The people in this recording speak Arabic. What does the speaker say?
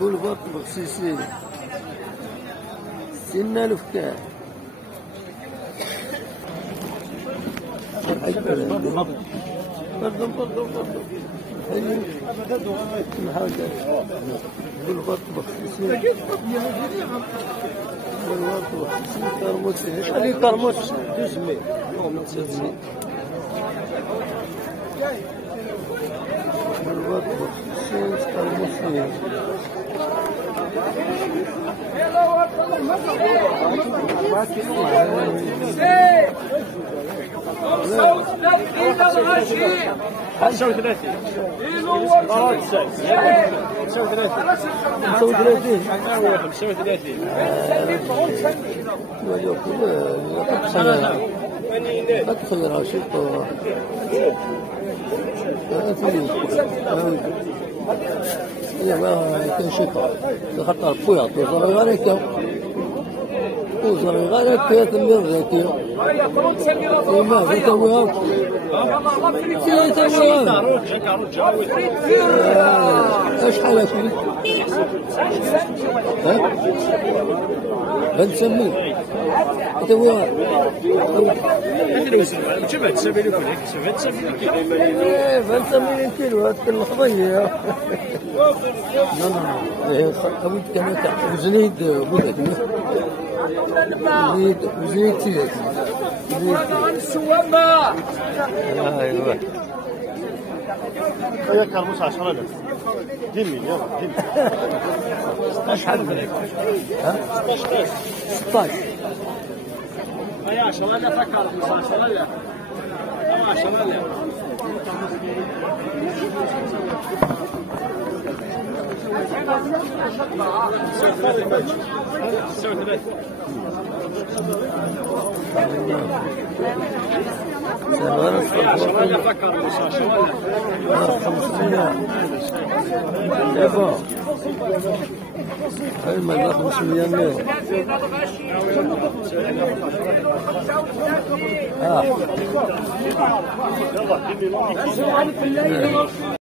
بولفار بغسيسي سنة الفكاهة. pardon. بولفار بغسيسي ترمس هذه ترمس تسمي بولفار بغسيسي ترمس هي ما كان شيطان خاطر خويا توصل غير توصل غير كي تمر ذاتي وما في توها شحال هاكي بنسمي انت هو بنسمي كيلو هذيك اللحظه لا قبل كانت وزنيد بوحدنا وزنيد تيات ايوا هي كرموس 10000 ديمي يلا ديمي شحال منك؟ ها؟ 16 هيا 10000 كرموس 10000 10000 هاي ما 500 مليون